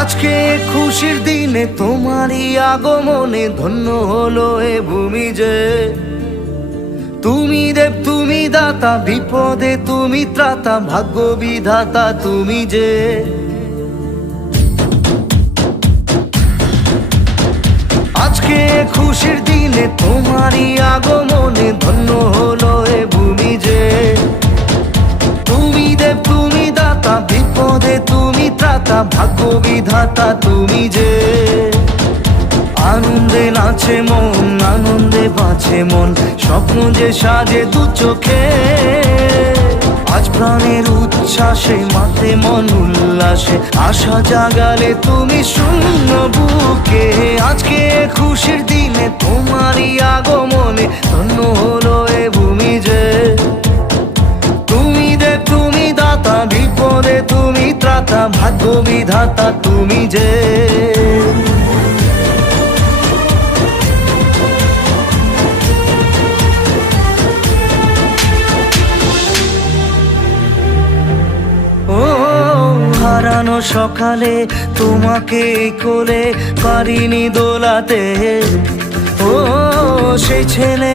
আজকে খুশির দিনে তোমারই আগমনে ধন্য হলো এ ভূমি যে। তুমি দেব তুমি দাতা, বিপদে তুমি ত্রাতা, ভাগ্য বিধাতা তুমি যে। আজকে খুশির দিনে তোমারই আগমনে ধন্য হলো এ ভূমি যে। তুমি দেব তুমি দাতা, বিপদে তুমি ত্রাতা, ভাগ্য বিধাতা তুমি যে। আনন্দে নাচে মন, আনন্দে বাঁচে মন, স্বপ্ন যে সাজে দু চোখে। আজ প্রাণের উচ্ছ্বাসে মাতে মন উল্লাসে, আশা জাগালে তুমি শূন্য বুকে। আজকে খুশির দিনে তোমারই আগমনে ধন্য হলো এ ভূমি যে। তুমি দেব তুমি দাতা, বিপদে তুমি ত্রাতা, ভাগ্য বিধাতা তুমি যে। হারানো সকালে তোমাকে কোলে পারিনি দোলাতে, ও সেই ছেলে